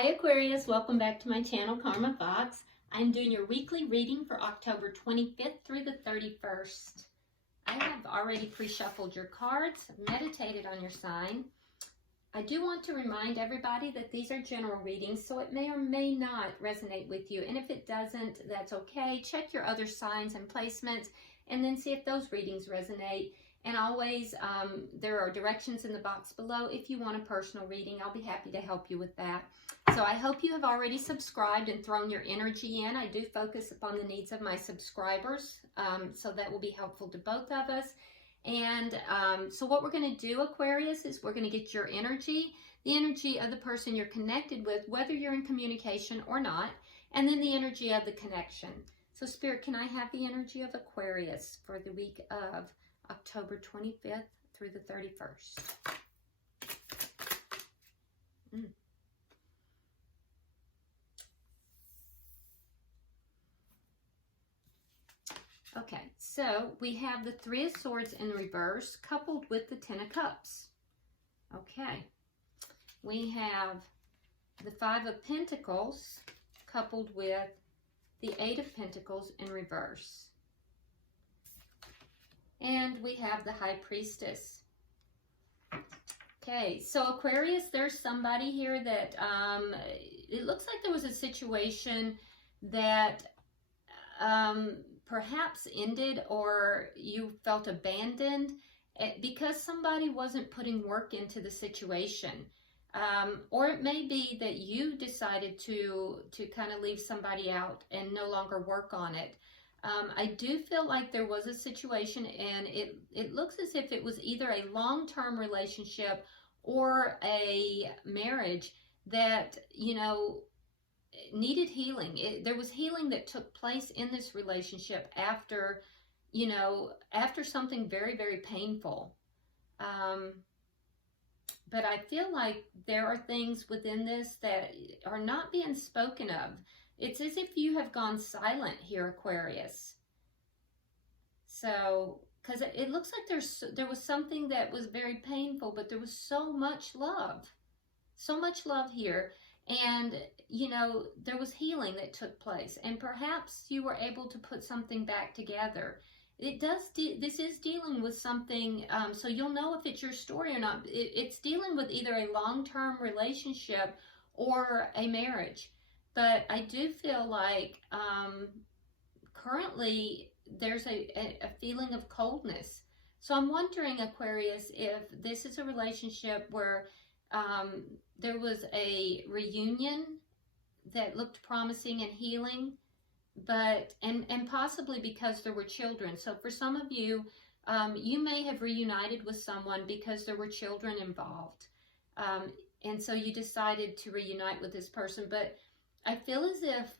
Hi Aquarius, welcome back to my channel, Karma Fox. I'm doing your weekly reading for October 25th through the 31st. I have already pre-shuffled your cards, meditated on your sign. I do want to remind everybody that these are general readings, so it may or may not resonate with you. And if it doesn't, that's okay. Check your other signs and placements and then see if those readings resonate. And always, there are directions in the box below. If you want a personal reading, I'll be happy to help you with that. So I hope you have already subscribed and thrown your energy in. I do focus upon the needs of my subscribers, so that will be helpful to both of us. And so what we're going to do, Aquarius, is we're going to get your energy, the energy of the person you're connected with, whether you're in communication or not, and then the energy of the connection. So Spirit, can I have the energy of Aquarius for the week of October 25th through the 31st? Okay, so we have the Three of Swords in reverse coupled with the Ten of Cups. Okay, we have the Five of Pentacles coupled with the Eight of Pentacles in reverse. And we have the High Priestess. Okay, so Aquarius, there's somebody here that it looks like there was a situation that perhaps ended, or you felt abandoned because somebody wasn't putting work into the situation. Or it may be that you decided to kind of leave somebody out and no longer work on it. I do feel like there was a situation, and it looks as if it was either a long-term relationship or a marriage that, you know, needed healing. There was healing that took place in this relationship after, you know, after something very, very painful. But I feel like there are things within this that are not being spoken of. It's as if you have gone silent here, Aquarius. So, because it looks like there was something that was very painful, but there was so much love here. And, you know, there was healing that took place, and perhaps you were able to put something back together. This is dealing with something, so you'll know if it's your story or not. It's dealing with either a long-term relationship or a marriage. But I do feel like currently there's a feeling of coldness. So I'm wondering, Aquarius, if this is a relationship where there was a reunion that looked promising and healing, but and possibly because there were children. So for some of you, you may have reunited with someone because there were children involved, and so you decided to reunite with this person. But I feel as if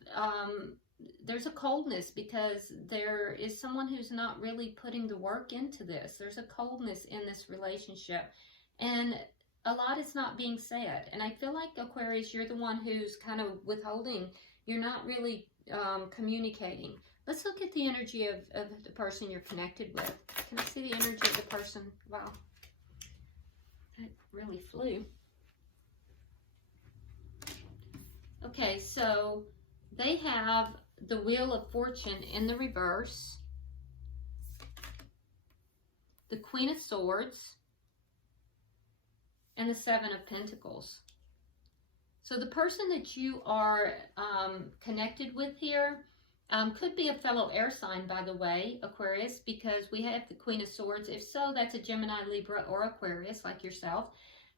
there's a coldness because there is someone who's not really putting the work into this. There's a coldness in this relationship, and a lot is not being said. And I feel like, Aquarius, you're the one who's kind of withholding. You're not really communicating. Let's look at the energy of the person you're connected with. Can I see the energy of the person? Wow, that really flew. Okay, so they have the Wheel of Fortune in the reverse, the Queen of Swords, and the Seven of Pentacles. So the person that you are connected with here could be a fellow air sign, by the way, Aquarius, because we have the Queen of Swords. If so, that's a Gemini, Libra, or Aquarius, like yourself.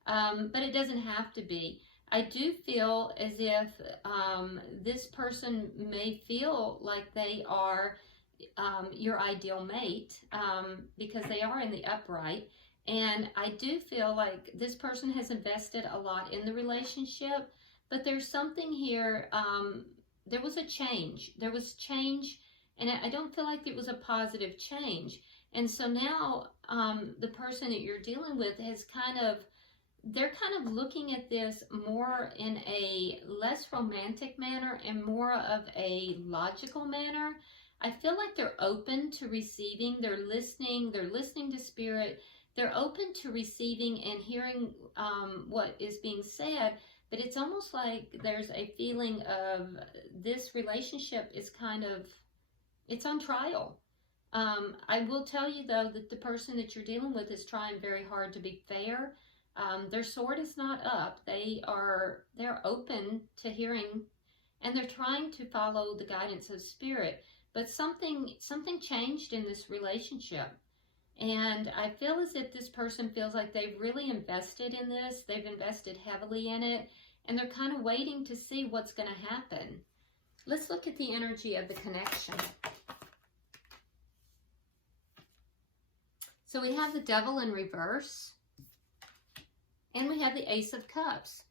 But it doesn't have to be. I do feel as if this person may feel like they are your ideal mate because they are in the upright. And I do feel like this person has invested a lot in the relationship, but there's something here. There was a change. There was change, and I don't feel like it was a positive change. And so now the person that you're dealing with has they're kind of looking at this more in a less romantic manner and more of a logical manner. I feel like they're open to receiving. They're listening to Spirit. They're open to receiving and hearing what is being said, but it's almost like there's a feeling of this relationship is kind of, it's on trial. I will tell you, though, that the person that you're dealing with is trying very hard to be fair. Their sword is not up. They're open to hearing, and they're trying to follow the guidance of spirit. But something changed in this relationship. And I feel as if this person feels like they've really invested in this. They've invested heavily in it. And they're kind of waiting to see what's going to happen. Let's look at the energy of the connection. So we have the Devil in reverse. And we have the Ace of Cups.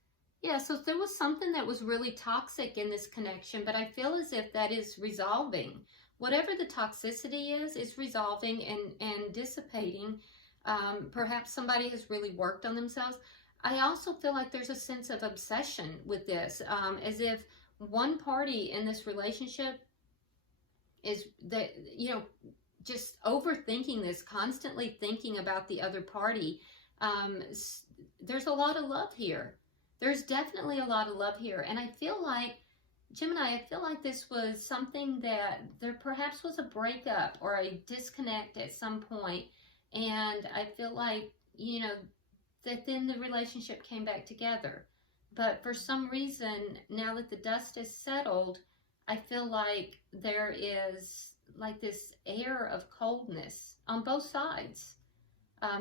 Yeah, so there was something that was really toxic in this connection, but I feel as if that is resolving. Whatever the toxicity is resolving and dissipating. Perhaps somebody has really worked on themselves. I also feel like there's a sense of obsession with this, as if one party in this relationship is that, you know, just overthinking this, constantly thinking about the other party. There's a lot of love here. There's definitely a lot of love here. And I feel like, Gemini, I feel like this was something that there perhaps was a breakup or a disconnect at some point. And I feel like, you know, that then the relationship came back together. But for some reason, now that the dust is settled, I feel like there is like this air of coldness on both sides.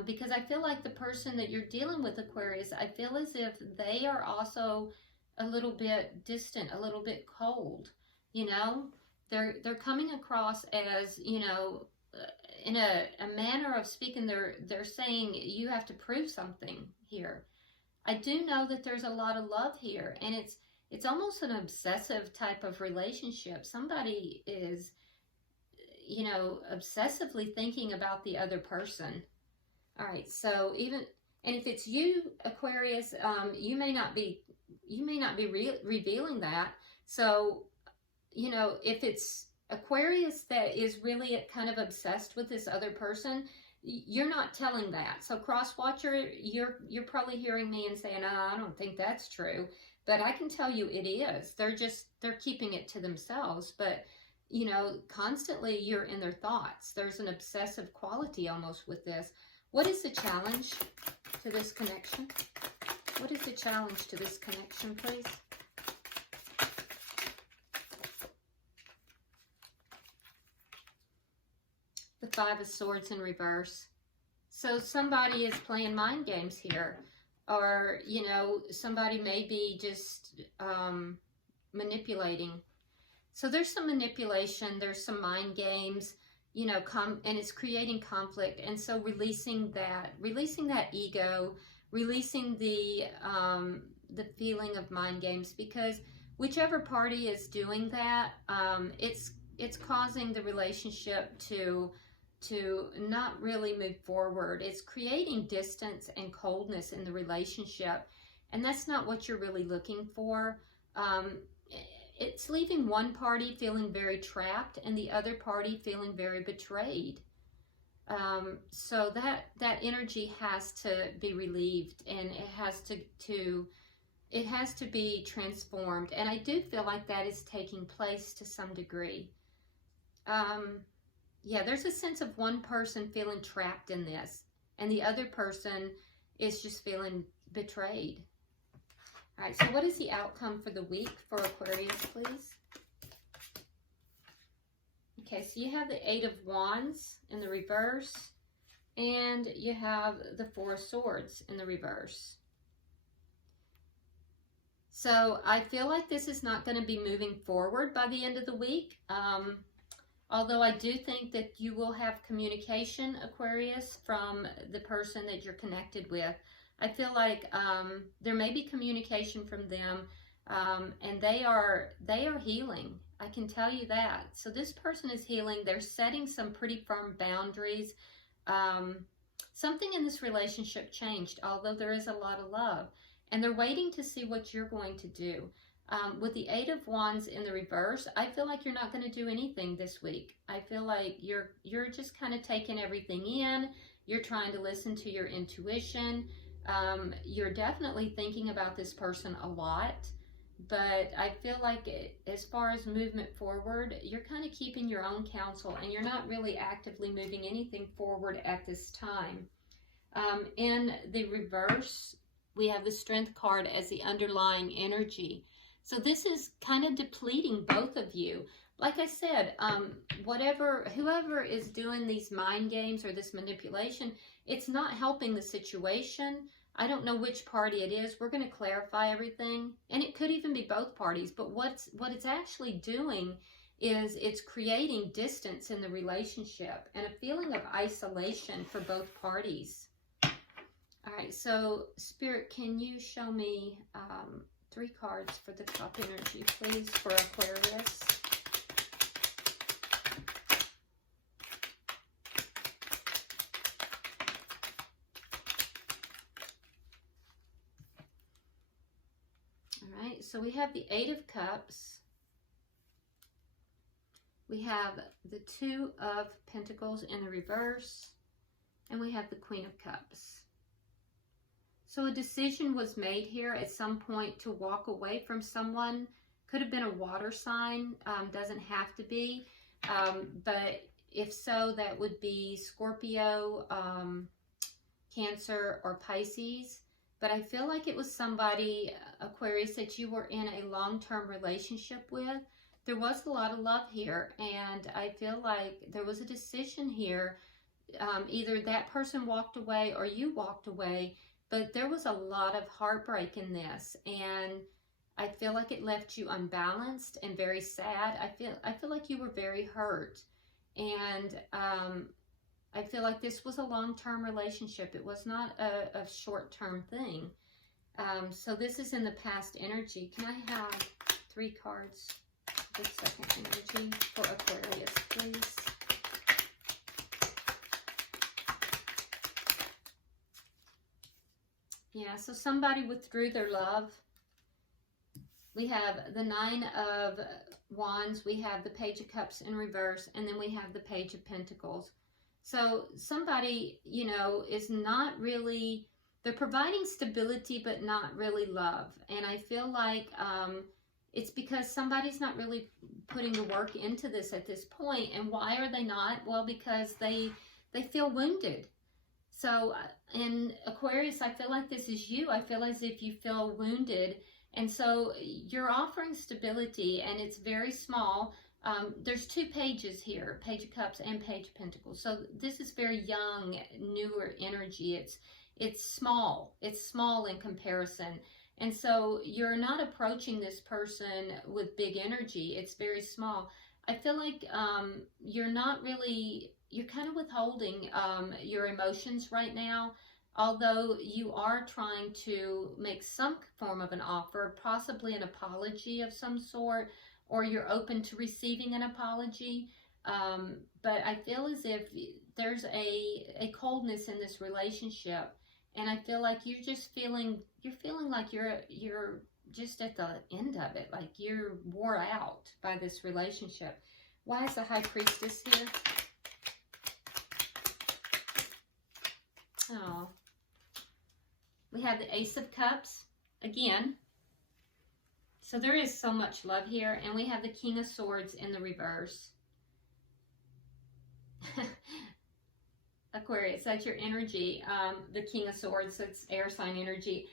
Because I feel like the person that you're dealing with, Aquarius, I feel as if they are also a little bit distant, a little bit cold. You know, they're coming across as, you know, in a manner of speaking, they're saying you have to prove something here. I do know that there's a lot of love here, and it's almost an obsessive type of relationship. Somebody is, you know, obsessively thinking about the other person. All right, so and if it's you, Aquarius, you may not be revealing that. So, you know, if it's Aquarius that is really kind of obsessed with this other person, you're not telling that. So cross watcher, you're probably hearing me and saying, oh, I don't think that's true. But I can tell you it is. They're keeping it to themselves. But, you know, constantly you're in their thoughts. There's an obsessive quality almost with this. What is the challenge to this connection? What is the challenge to this connection, please? The Five of Swords in reverse. So somebody is playing mind games here. Or, you know, somebody may be just manipulating. So there's some manipulation. There's some mind games. You know, and it's creating conflict. And so releasing that ego, releasing the feeling of mind games, because whichever party is doing that, it's causing the relationship to not really move forward. It's creating distance and coldness in the relationship, and that's not what you're really looking for. It's leaving one party feeling very trapped and the other party feeling very betrayed. So that energy has to be relieved, and it has to be transformed. And I do feel like that is taking place to some degree. Yeah, there's a sense of one person feeling trapped in this, and the other person is just feeling betrayed. All right, so what is the outcome for the week for Aquarius, please? Okay, so you have the Eight of Wands in the reverse, and you have the Four of Swords in the reverse. So I feel like this is not going to be moving forward by the end of the week. Although I do think that you will have communication, Aquarius, from the person that you're connected with. I feel like there may be communication from them, and they are healing. I can tell you that. So this person is healing. They're setting some pretty firm boundaries. Something in this relationship changed, although there is a lot of love. And they're waiting to see what you're going to do. With the Eight of Wands in the reverse, I feel like you're not going to do anything this week. I feel like you're just kind of taking everything in. You're trying to listen to your intuition. You're definitely thinking about this person a lot, but I feel like as far as movement forward, you're kind of keeping your own counsel, and you're not really actively moving anything forward at this time. In the reverse, we have the Strength card as the underlying energy. So this is kind of depleting both of you. Like I said, whoever is doing these mind games or this manipulation, it's not helping the situation. I don't know which party it is. We're going to clarify everything. And it could even be both parties. But what it's actually doing is it's creating distance in the relationship and a feeling of isolation for both parties. All right, so Spirit, can you show me 3 cards for the Cup energy, please, for Aquarius? All right, so we have the 8 of Cups. We have the 2 of Pentacles in the reverse, and we have the Queen of Cups. So a decision was made here at some point to walk away from someone. Could have been a water sign, doesn't have to be. But if so, that would be Scorpio, Cancer, or Pisces. But I feel like it was somebody, Aquarius, that you were in a long-term relationship with. There was a lot of love here, and I feel like there was a decision here. Either that person walked away or you walked away. But there was a lot of heartbreak in this, and I feel like it left you unbalanced and very sad. I feel like you were very hurt, and I feel like this was a long-term relationship. It was not a short-term thing. So this is in the past energy. Can I have 3 cards for the second energy for Aquarius, please? Yeah, so somebody withdrew their love. We have the 9 of Wands, we have the Page of Cups in reverse, and then we have the Page of Pentacles. So somebody, you know, is not really, they're providing stability, but not really love. And I feel like it's because somebody's not really putting the work into this at this point. And why are they not? Well, because they feel wounded. So in Aquarius, I feel like this is you. I feel as if you feel wounded. And so you're offering stability, and it's very small. There's 2 pages here, Page of Cups and Page of Pentacles. So this is very young, newer energy. It's small. It's small in comparison. And so you're not approaching this person with big energy. It's very small. I feel like you're not really... You're kind of withholding your emotions right now, although you are trying to make some form of an offer, possibly an apology of some sort, or you're open to receiving an apology. But I feel as if there's a coldness in this relationship, and I feel like you're feeling like you're just at the end of it, like you're wore out by this relationship. Why is the High Priestess here? Oh, we have the Ace of Cups again. So there is so much love here. And we have the King of Swords in the reverse. Aquarius, that's your energy. The King of Swords, that's air sign energy.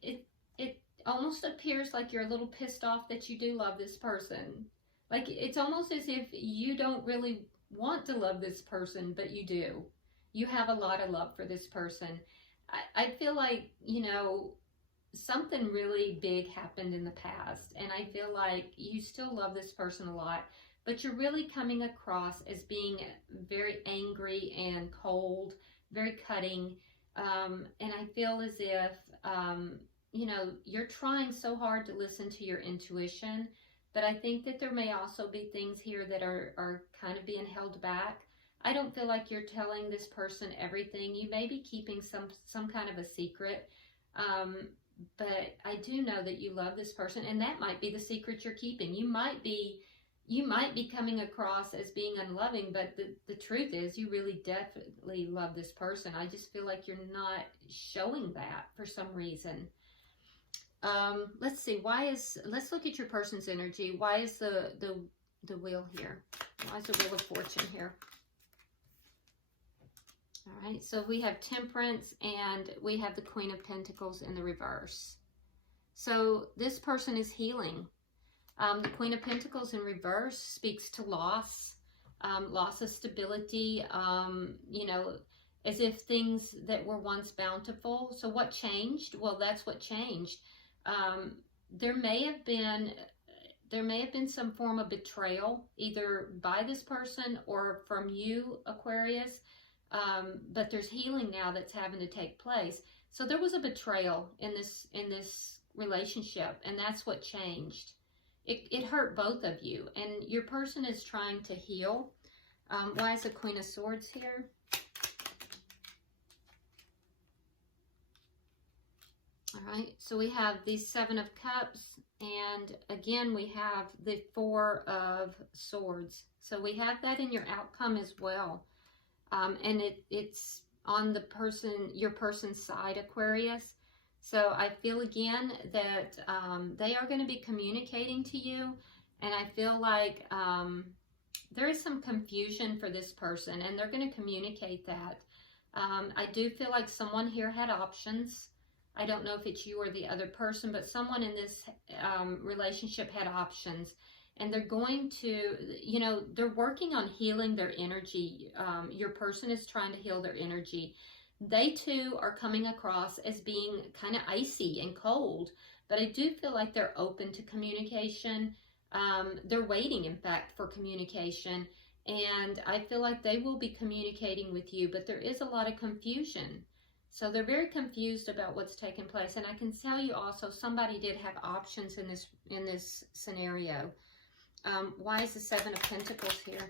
It almost appears like you're a little pissed off that you do love this person. Like it's almost as if you don't really want to love this person, but you do. You have a lot of love for this person. I feel like, you know, something really big happened in the past, and I feel like you still love this person a lot, but you're really coming across as being very angry and cold, very cutting, and I feel as if, you know, you're trying so hard to listen to your intuition, but I think that there may also be things here that are kind of being held back. I don't feel like you're telling this person everything. You may be keeping some kind of a secret, but I do know that you love this person, and that might be the secret you're keeping. You might be, you might be coming across as being unloving, but the truth is you really definitely love this person. I just feel like you're not showing that for some reason. Let's see, let's look at your person's energy. Why is the wheel here? Why is the Wheel of Fortune here? All right, so we have Temperance and we have the Queen of Pentacles in the reverse. So this person is healing. The Queen of Pentacles in reverse speaks to loss, loss of stability, you know, as if things that were once bountiful. So what changed? Well, that's what changed. There may have been some form of betrayal, either by this person or from you, Aquarius, but there's healing now that's having to take place. So there was a betrayal in this relationship, and that's what changed. It hurt both of you, and your person is trying to heal. Why is the Queen of Swords here? All right, so we have the Seven of Cups, and again, we have the Four of Swords. So we have that in your outcome as well. And it's on your person's side, Aquarius. So I feel again that they are going to be communicating to you, and I feel like there is some confusion for this person, and they're going to communicate that. I do feel like someone here had options. I don't know if it's you or the other person, but someone in this relationship had options, and they're going to, you know, they're working on healing their energy. Your person is trying to heal their energy. They too are coming across as being kind of icy and cold, but I do feel like they're open to communication. They're waiting, in fact, for communication, and I feel like they will be communicating with you, but there is a lot of confusion. So they're very confused about what's taking place, and I can tell you also somebody did have options in this scenario. Why is the Seven of Pentacles here?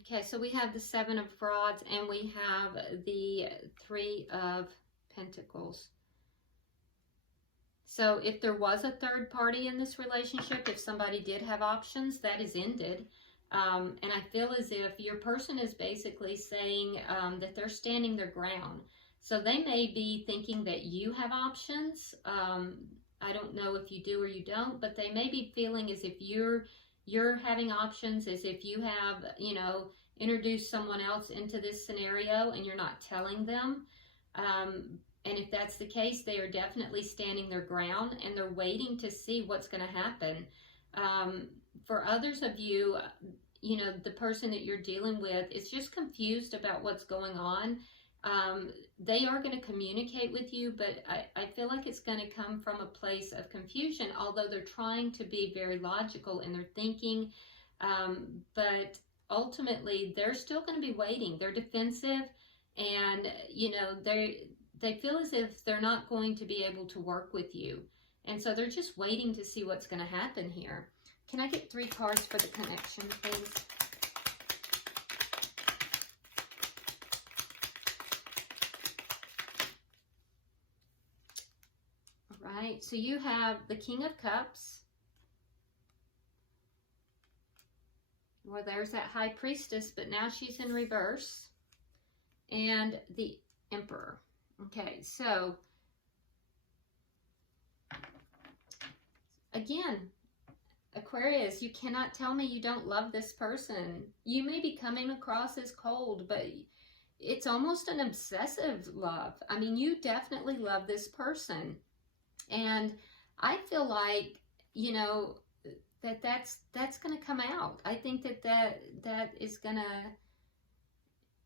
Okay, so we have the Seven of Rods, and we have the Three of Pentacles. So if there was a third party in this relationship, if somebody did have options, that is ended. And I feel as if your person is basically saying that they're standing their ground. So they may be thinking that you have options. I don't know if you do or you don't, but they may be feeling as if you're having options, as if you have, you know, introduced someone else into this scenario and you're not telling them. And if that's the case, they are definitely standing their ground, and they're waiting to see what's going to happen. For others of you, you know, the person that you're dealing with is just confused about what's going on. They are going to communicate with you, but I feel like it's going to come from a place of confusion, although they're trying to be very logical in their thinking. But ultimately, they're still going to be waiting. They're defensive, and, you know, they feel as if they're not going to be able to work with you. And so they're just waiting to see what's going to happen here. Can I get 3 cards for the connection, please? All right, so you have the King of Cups. Well, there's that High Priestess, but now she's in reverse. And the Emperor. Okay, so again, Aquarius, you cannot tell me you don't love this person. You may be coming across as cold, but it's almost an obsessive love. I mean, you definitely love this person. And I feel like, you know, that's going to come out. I think that is going to,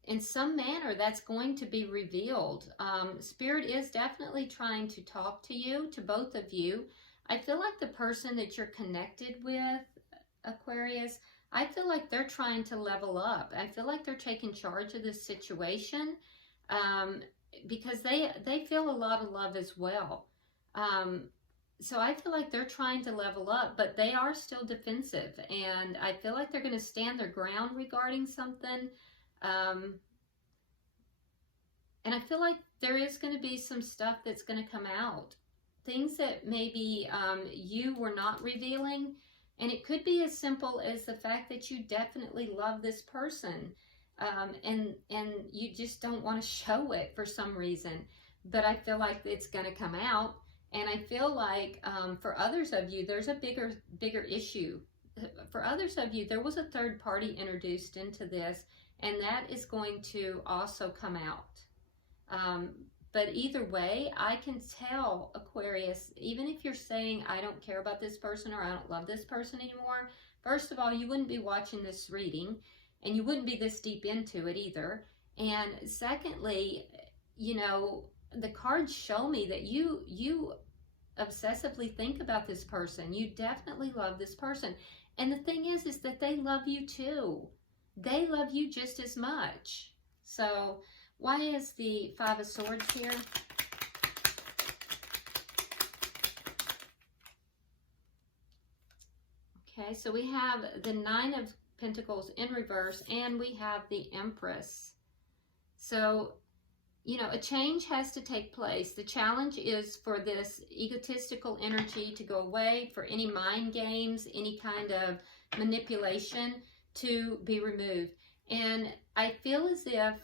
in some manner, that's going to be revealed. Spirit is definitely trying to talk to you, to both of you. I feel like the person that you're connected with, Aquarius, I feel like they're trying to level up. I feel like they're taking charge of this situation because they feel a lot of love as well. So I feel like they're trying to level up, but they are still defensive. And I feel like they're going to stand their ground regarding something. And I feel like there is going to be some stuff that's going to come out things that maybe you were not revealing. And it could be as simple as the fact that you definitely love this person, and you just don't want to show it for some reason. But I feel like it's going to come out. And I feel like for others of you, there's a bigger issue. For others of you, there was a third party introduced into this, and that is going to also come out. But either way, I can tell, Aquarius, even if you're saying, I don't care about this person or I don't love this person anymore, first of all, you wouldn't be watching this reading, and you wouldn't be this deep into it either. And secondly, you know, the cards show me that you obsessively think about this person. You definitely love this person. And the thing is that they love you too. They love you just as much. So why is the Five of Swords here? Okay, so we have the Nine of Pentacles in reverse, and we have the Empress. So, you know, a change has to take place. The challenge is for this egotistical energy to go away, for any mind games, any kind of manipulation to be removed. And I feel as if,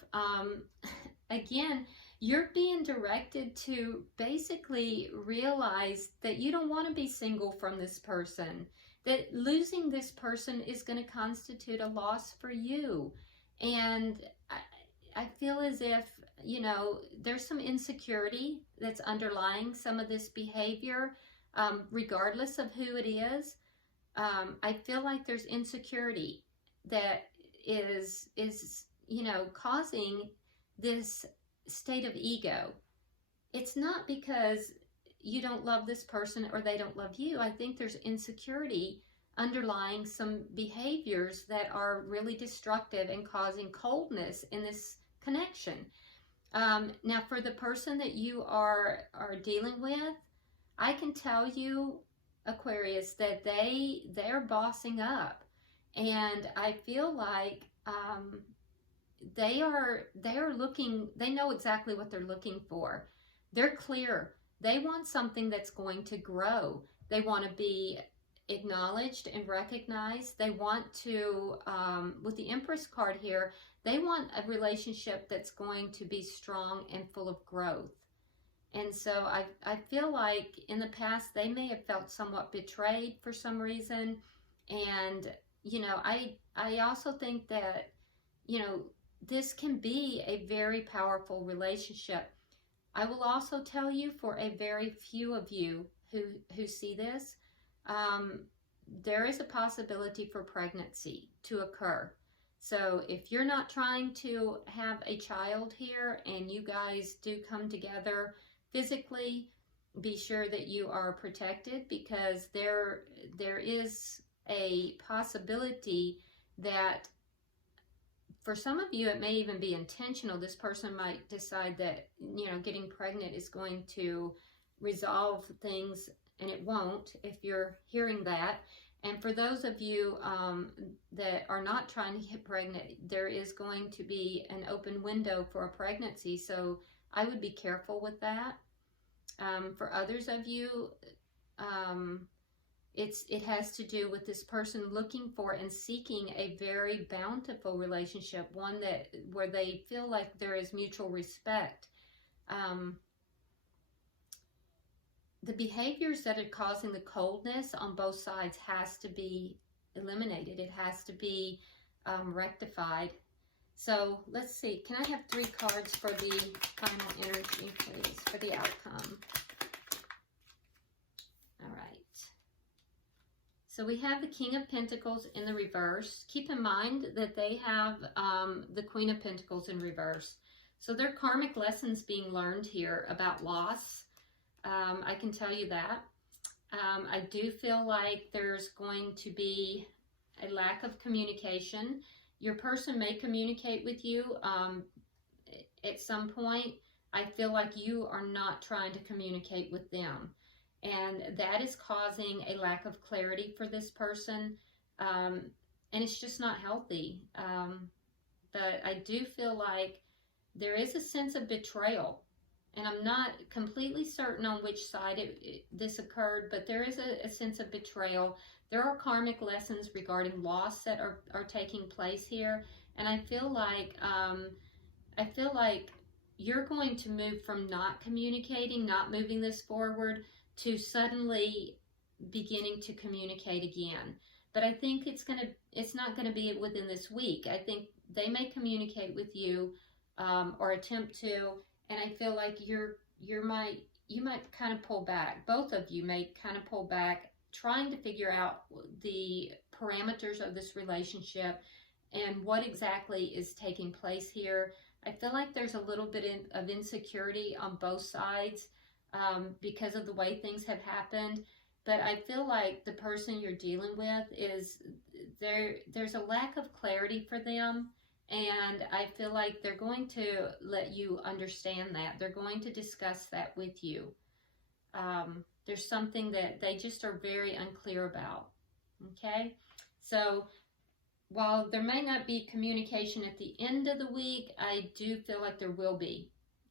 again, you're being directed to basically realize that you don't want to be single from this person, that losing this person is going to constitute a loss for you. And I feel as if, you know, there's some insecurity that's underlying some of this behavior, regardless of who it is. I feel like there's insecurity that is, you know, causing this state of ego. It's not because you don't love this person or they don't love you. I think there's insecurity underlying some behaviors that are really destructive and causing coldness in this connection. Now, for the person that you are dealing with, I can tell you, Aquarius, that they're bossing up, and I feel like they are looking. They know exactly what they're looking for. They're clear. They want something that's going to grow. They want to be acknowledged and recognized. They want to, with the Empress card here, they want a relationship that's going to be strong and full of growth. And so I feel like in the past they may have felt somewhat betrayed for some reason. And, you know, I also think that, you know, this can be a very powerful relationship. I will also tell you, for a very few of you who see this, there is a possibility for pregnancy to occur. So if you're not trying to have a child here and you guys do come together physically, be sure that you are protected, because there is a possibility that for some of you, it may even be intentional. This person might decide that, you know, getting pregnant is going to resolve things, and it won't if you're hearing that. And for those of you that are not trying to get pregnant, there is going to be an open window for a pregnancy. So I would be careful with that. For others of you, it has to do with this person looking for and seeking a very bountiful relationship, one where they feel like there is mutual respect. The behaviors that are causing the coldness on both sides has to be eliminated. It has to be rectified. So let's see. Can I have 3 cards for the final energy, please, for the outcome? All right. So we have the King of Pentacles in the reverse. Keep in mind that they have the Queen of Pentacles in reverse. So there are karmic lessons being learned here about loss. I can tell you that. I do feel like there's going to be a lack of communication. Your person may communicate with you at some point. I feel like you are not trying to communicate with them. And that is causing a lack of clarity for this person. And it's just not healthy. But I do feel like there is a sense of betrayal. and I'm not completely certain on which side this occurred, but there is a sense of betrayal. There are karmic lessons regarding loss that are taking place here, and I feel like you're going to move from not communicating, not moving this forward, to suddenly beginning to communicate again. But I think it's not gonna be within this week. I think they may communicate with you, or attempt to, and I feel like you might kind of pull back. Both of you may kind of pull back, trying to figure out the parameters of this relationship and what exactly is taking place here. I feel like there's a little bit of insecurity on both sides because of the way things have happened. But I feel like the person you're dealing with there's a lack of clarity for them. And I feel like they're going to let you understand that. They're going to discuss that with you. There's something that they just are very unclear about. Okay? So while there may not be communication at the end of the week, I do feel like there will be.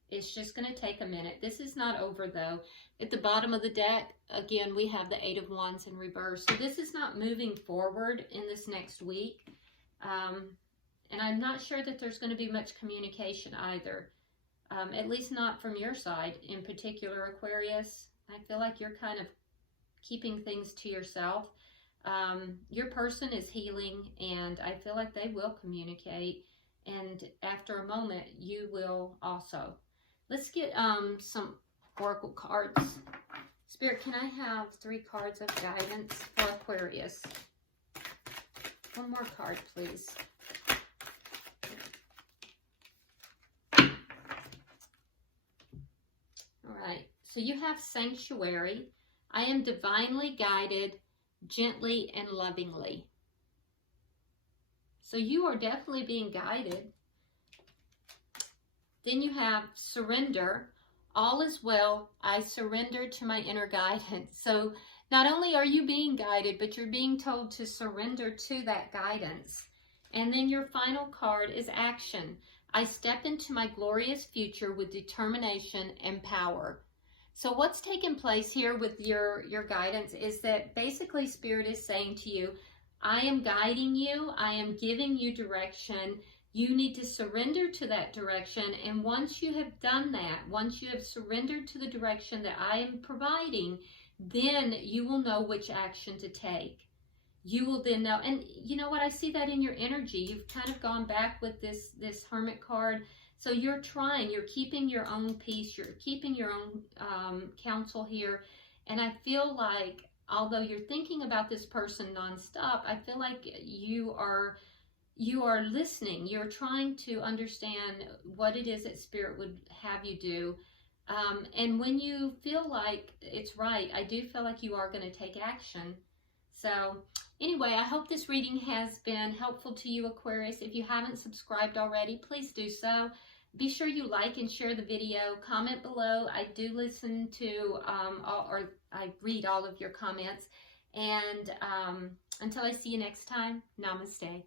It's just going to take a minute. This is not over, though. At the bottom of the deck, again, we have the 8 of Wands in reverse. So this is not moving forward in this next week. And I'm not sure that there's going to be much communication either. At least not from your side in particular, Aquarius. I feel like you're kind of keeping things to yourself. Your person is healing, and I feel like they will communicate. And after a moment, you will also. Let's get some oracle cards. Spirit, can I have 3 cards of guidance for Aquarius? One more card, please. All right, so you have Sanctuary. I am divinely guided, gently and lovingly. So you are definitely being guided. Then you have Surrender. All is well. I surrender to my inner guidance. So not only are you being guided, but you're being told to surrender to that guidance. And then your final card is Action. I step into my glorious future with determination and power. So what's taking place here with your guidance is that basically Spirit is saying to you, I am guiding you. I am giving you direction. You need to surrender to that direction. And once you have done that, once you have surrendered to the direction that I am providing, then you will know which action to take. You will then know. And you know what? I see that in your energy. You've kind of gone back with this Hermit card. So you're trying. You're keeping your own peace. You're keeping your own counsel here. And I feel like, although you're thinking about this person nonstop, I feel like you are listening. You're trying to understand what it is that Spirit would have you do. And when you feel like it's right, I do feel like you are going to take action. So anyway, I hope this reading has been helpful to you, Aquarius. If you haven't subscribed already, please do so. Be sure you like and share the video. Comment below. I do listen to, or I read all of your comments. And until I see you next time, namaste.